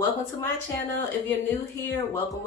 welcome to my channel. If you're new here, welcome.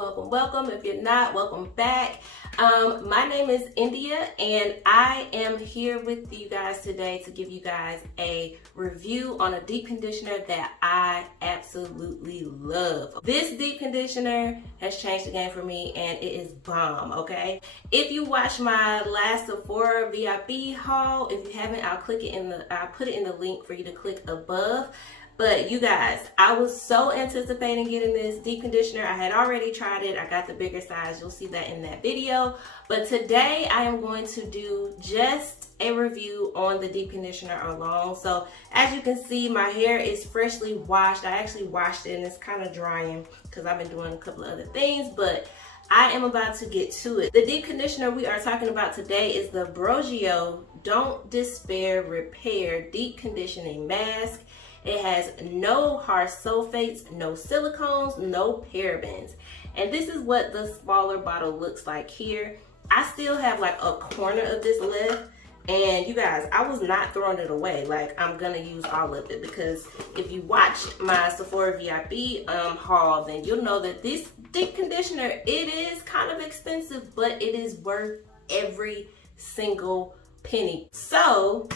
If you're not, welcome back. My name is India and I am here with you guys today to give you guys a review on a deep conditioner that I absolutely love. This deep conditioner has changed the game for me and it is bomb, okay? If you watched my last Sephora VIP haul, if you haven't, I'll put it in the link for you to click above. But you guys, I was so anticipating getting this deep conditioner. I had already tried it. I got the bigger size. You'll see that in that video. But today I am going to do just a review on the deep conditioner alone. So as you can see, my hair is freshly washed. I actually washed it and it's kind of drying because I've been doing a couple of other things, but I am about to get to it. The deep conditioner we are talking about today is the Briogeo Don't Despair Repair Deep Conditioning Mask. It has no harsh sulfates, no silicones, no parabens. And this is what the smaller bottle looks like here. I still have like a corner of this left. And you guys, I was not throwing it away. Like, I'm gonna use all of it because if you watched my Sephora VIP haul, then you'll know that this deep conditioner, it is kind of expensive, but it is worth every single penny. So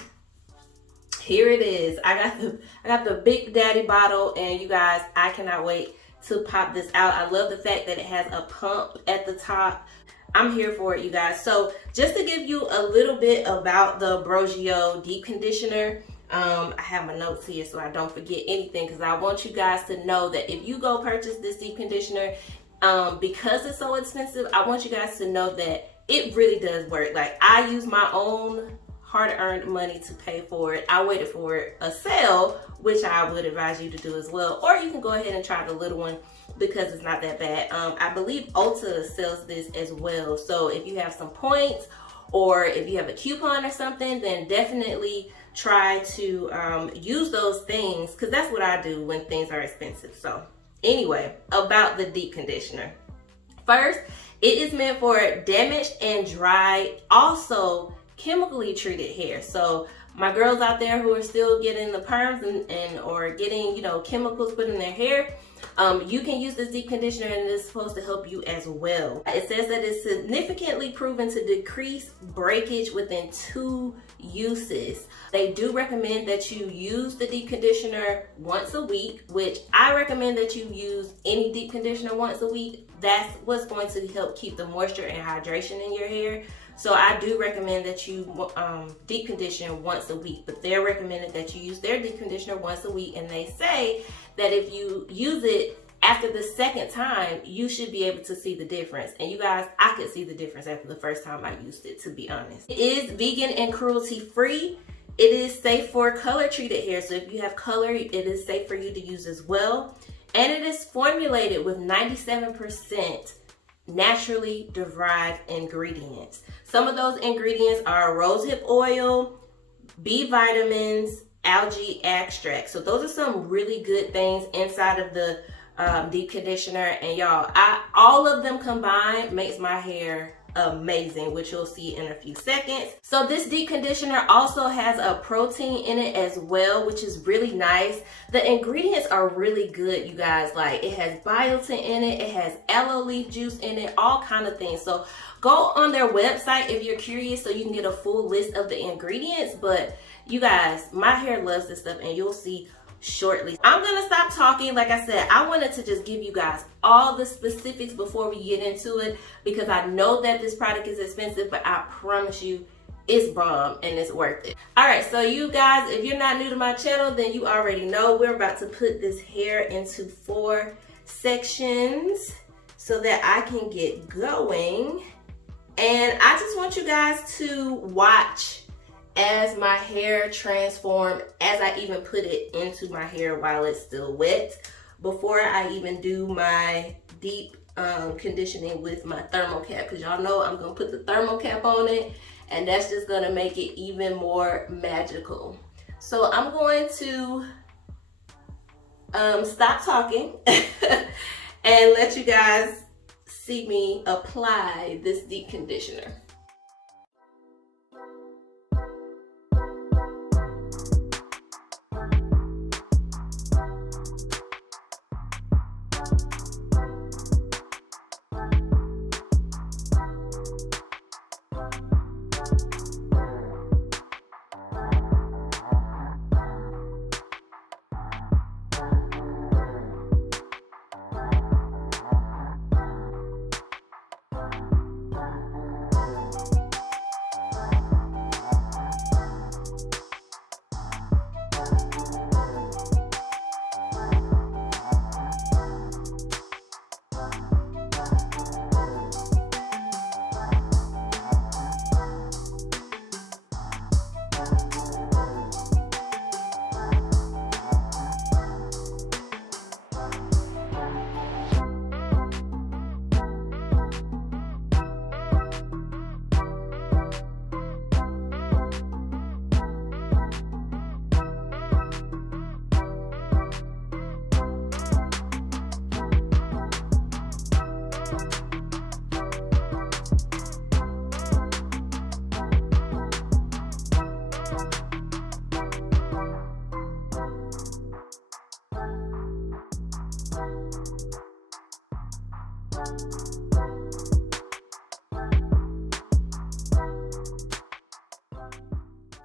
here it is. I got the Big Daddy bottle, and you guys, I cannot wait to pop this out. I love the fact that it has a pump at the top. I'm here for it, you guys. So just to give you a little bit about the Briogeo deep conditioner, I have my notes here so I don't forget anything, because I want you guys to know that if you go purchase this deep conditioner, because it's so expensive, I want you guys to know that it really does work. Like, I use my own hard-earned money to pay for it. I waited for a sale, which I would advise you to do as well. Or you can go ahead and try the little one because it's not that bad. I believe Ulta sells this as well. So if you have some points or if you have a coupon or something, then definitely try to use those things, because that's what I do when things are expensive. So anyway, about the deep conditioner. First, it is meant for damaged and dry, also chemically treated hair. So my girls out there who are still getting the perms and or getting, you know, chemicals put in their hair, you can use this deep conditioner and it's supposed to help you as well. It says that it's significantly proven to decrease breakage within 2 uses. They do recommend that you use the deep conditioner once a week, which I recommend that you use any deep conditioner once a week. That's what's going to help keep the moisture and hydration in your hair. So I do recommend that you deep condition once a week, but they're recommending that you use their deep conditioner once a week. And they say that if you use it after the second time, you should be able to see the difference. And you guys, I could see the difference after the first time I used it, to be honest. It is vegan and cruelty free. It is safe for color treated hair. So if you have color, it is safe for you to use as well. And it is formulated with 97% naturally derived ingredients. Some of those ingredients are rosehip oil, B vitamins, algae extract. So those are some really good things inside of the deep conditioner. And y'all, all of them combined makes my hair amazing, which you'll see in a few seconds. So this deep conditioner also has a protein in it as well, which is really nice. The ingredients are really good, you guys. Like, it has biotin in it, it has aloe leaf juice in it, all kind of things. So go on their website if you're curious so you can get a full list of the ingredients. But you guys, my hair loves this stuff and you'll see shortly. I'm gonna stop talking. Like I said, I wanted to just give you guys all the specifics before we get into it, because I know that this product is expensive, but I promise you it's bomb and it's worth it. All right, so you guys, if you're not new to my channel, then you already know we're about to put this hair into 4 sections so that I can get going. And I just want you guys to watch as my hair transform, as I even put it into my hair while it's still wet, before I even do my deep conditioning with my thermal cap, because y'all know I'm gonna put the thermal cap on it and that's just gonna make it even more magical. So I'm going to stop talking and let you guys see me apply this deep conditioner.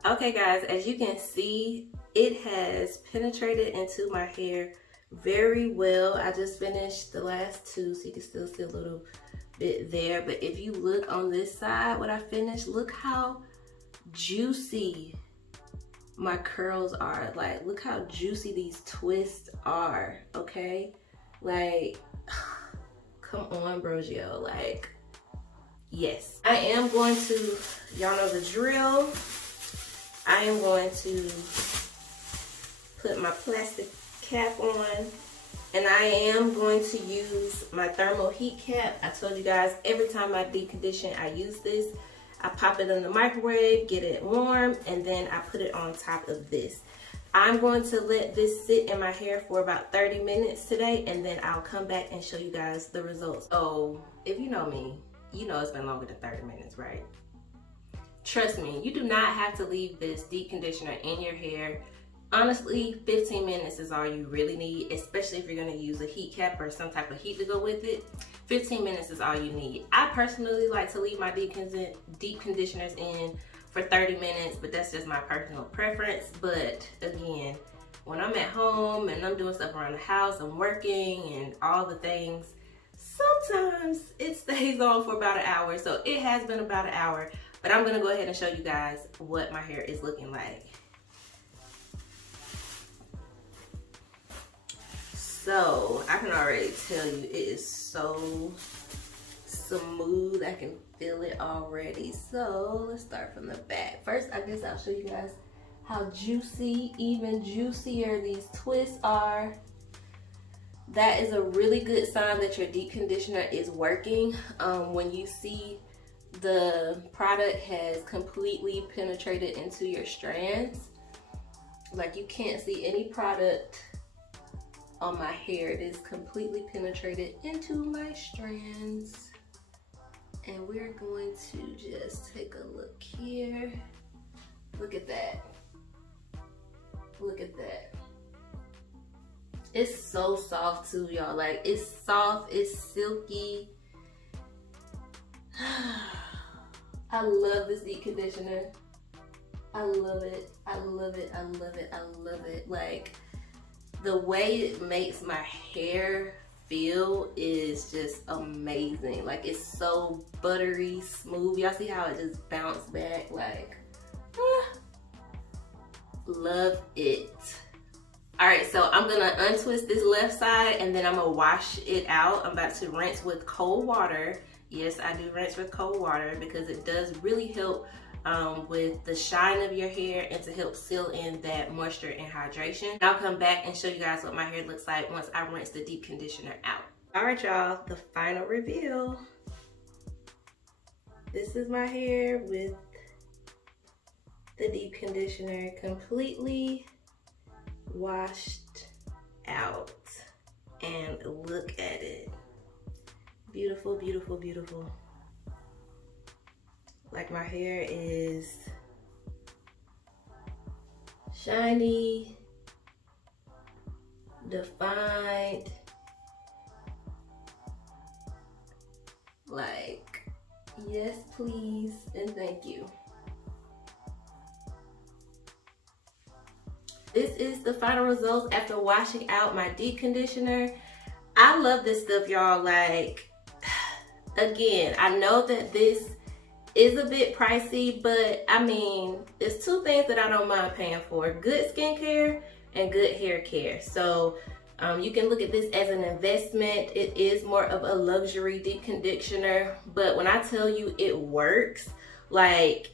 Okay guys, as you can see, it has penetrated into my hair very well. I just finished the last two, so you can still see a little bit there. But if you look on this side, what I finished, look how juicy my curls are. Like, look how juicy these twists are, okay? Like, come on, Briogeo, like, yes. I am going to, y'all know the drill. I am going to put my plastic cap on, and I am going to use my thermal heat cap. I told you guys, every time I deep condition, I use this. I pop it in the microwave, get it warm, and then I put it on top of this. I'm going to let this sit in my hair for about 30 minutes today, and then I'll come back and show you guys the results. So if you know me, you know it's been longer than 30 minutes, right? Trust me, you do not have to leave this deep conditioner in your hair. Honestly, 15 minutes is all you really need, especially if you're gonna use a heat cap or some type of heat to go with it. 15 minutes is all you need. I personally like to leave my deep conditioners in for 30 minutes, but that's just my personal preference. But again, when I'm at home and I'm doing stuff around the house, I'm working and all the things, sometimes it stays on for about an hour. So it has been about an hour. But I'm gonna go ahead and show you guys what my hair is looking like. So I can already tell you it is so smooth. I can feel it already. So let's start from the back. First, I guess I'll show you guys how juicy, even juicier these twists are. That is a really good sign that your deep conditioner is working. When you see the product has completely penetrated into your strands, like you can't see any product on my hair. It is completely penetrated into my strands. And we're going to just take a look here. Look at that. Look at that. It's so soft too, y'all. Like, it's soft, it's silky. I love this deep conditioner. I love it. I love it. I love it. I love it. Like, the way it makes my hair feel is just amazing. Like, it's so buttery smooth. Y'all see how it just bounced back? Like, love it. All right, so I'm gonna untwist this left side and then I'm gonna wash it out. I'm about to rinse with cold water. Yes, I do rinse with cold water because it does really help with the shine of your hair and to help seal in that moisture and hydration. I'll come back and show you guys what my hair looks like once I rinse the deep conditioner out. All right, y'all, the final reveal. This is my hair with the deep conditioner completely washed out. And look at it. Beautiful, beautiful, beautiful. Like, my hair is shiny, defined. Like, yes, please, and thank you. This is the final results after washing out my deep conditioner. I love this stuff, y'all. Like, again, I know that this is a bit pricey, but I mean, it's two things that I don't mind paying for: good skincare and good hair care. So you can look at this as an investment. It is more of a luxury deep conditioner, but when I tell you it works, like,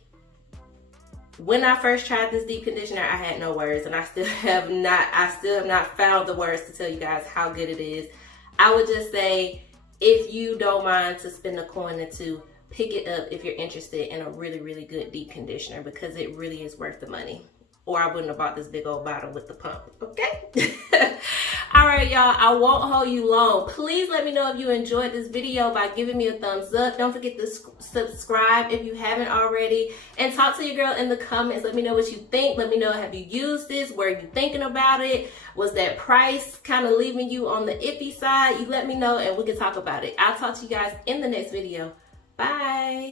when I first tried this deep conditioner, I had no words, and I still have not found the words to tell you guys how good it is. I would just say, if you don't mind to spend a coin or two, pick it up if you're interested in a really, really good deep conditioner, because it really is worth the money. Or I wouldn't have bought this big old bottle with the pump, okay? All right, right, y'all, I won't hold you long. Please let me know if you enjoyed this video by giving me a thumbs up. Don't forget to subscribe if you haven't already, and talk to your girl in the comments. Let me know what you think. Let me know, have you used this? Were you thinking about it? Was that price kind of leaving you on the iffy side? You let me know and we can talk about it. I'll talk to you guys in the next video. Bye.